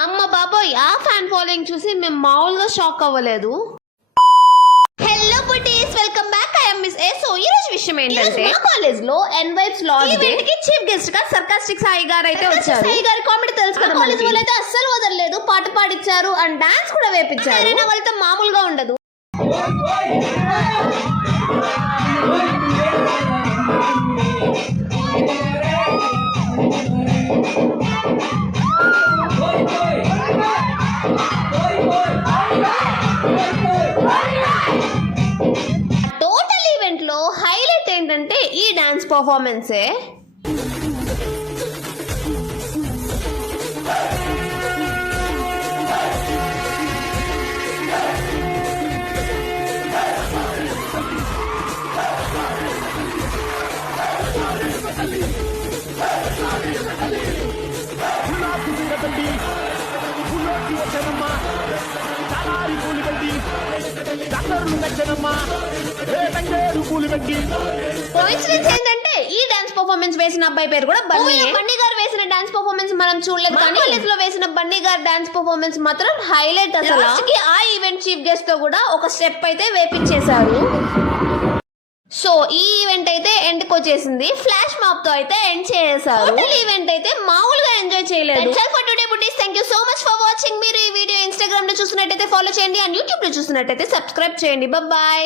అమ్మ బాబోయ్, ఆ ఫ్యాన్ ఫాలోయింగ్ చూసి మేము మామూలుగా షాక్ అవ్వలేదు. Hello buttis, welcome back. I am miss A. So ఈ రోజు విషయం ఏంటంటే, మా కాలేజ్ లో ఎన్వైబ్స్ లాంచ్ ఈవెంట్ కి చీఫ్ గెస్ట్ గా సర్కాస్టిక్ సాయి గారు అయితే వచ్చారు. సాయి గారి కామెడీ తెలుసు కదా, కాలేజ్ వాళ్ళు అయితే అస్సలు వదలలేదు, పాట పాడిచ్చారు అండ్ డాన్స్ కూడా వేపించారు. వాళ్ళతో మామూలుగా ఉండదు. టోటల్ ఈవెంట్ లో హైలైట్ ఏంటంటే ఈ డాన్స్ పర్ఫార్మెన్సే. కోయిన్సిడెన్స్ ఏంటంటే ఈ డాన్స్ పర్ఫార్మెన్స్ వేసిన అబ్బాయి పేరు కూడా బన్నీ. బన్నీ గారు వేసిన డాన్స్ పర్ఫార్మెన్స్ మనం చూడలేదు, కానీ కాలేజ్ లో వేసిన బన్నీ గారు డాన్స్ పర్ఫార్మెన్స్ మాత్రం హైలైట్. అసలు ఆ ఈవెంట్ చీఫ్ గెస్ట్ తో కూడా ఒక స్టెప్ అయితే వేపించేశారు. సో ఈ ఈవెంట్ అయితే ఎండ్ కి వచ్చేసింది. ఫ్లాష్ మాప్ తో అయితే ఎండ్ చేసేసారు. టోటల్ ఈవెంట్ అయితే మామూలుగా ఎంజాయ్ చేయలేదు. For today buttis, thank you so much for watching. మీరు ఈ వీడియో ఇన్స్టాగ్రామ్ లో చూసినట్టయితే ఫాలో చేయండి అండ్ యూట్యూబ్ లో చూసినట్టయితే సబ్స్క్రైబ్ చేయండి. బాయ్.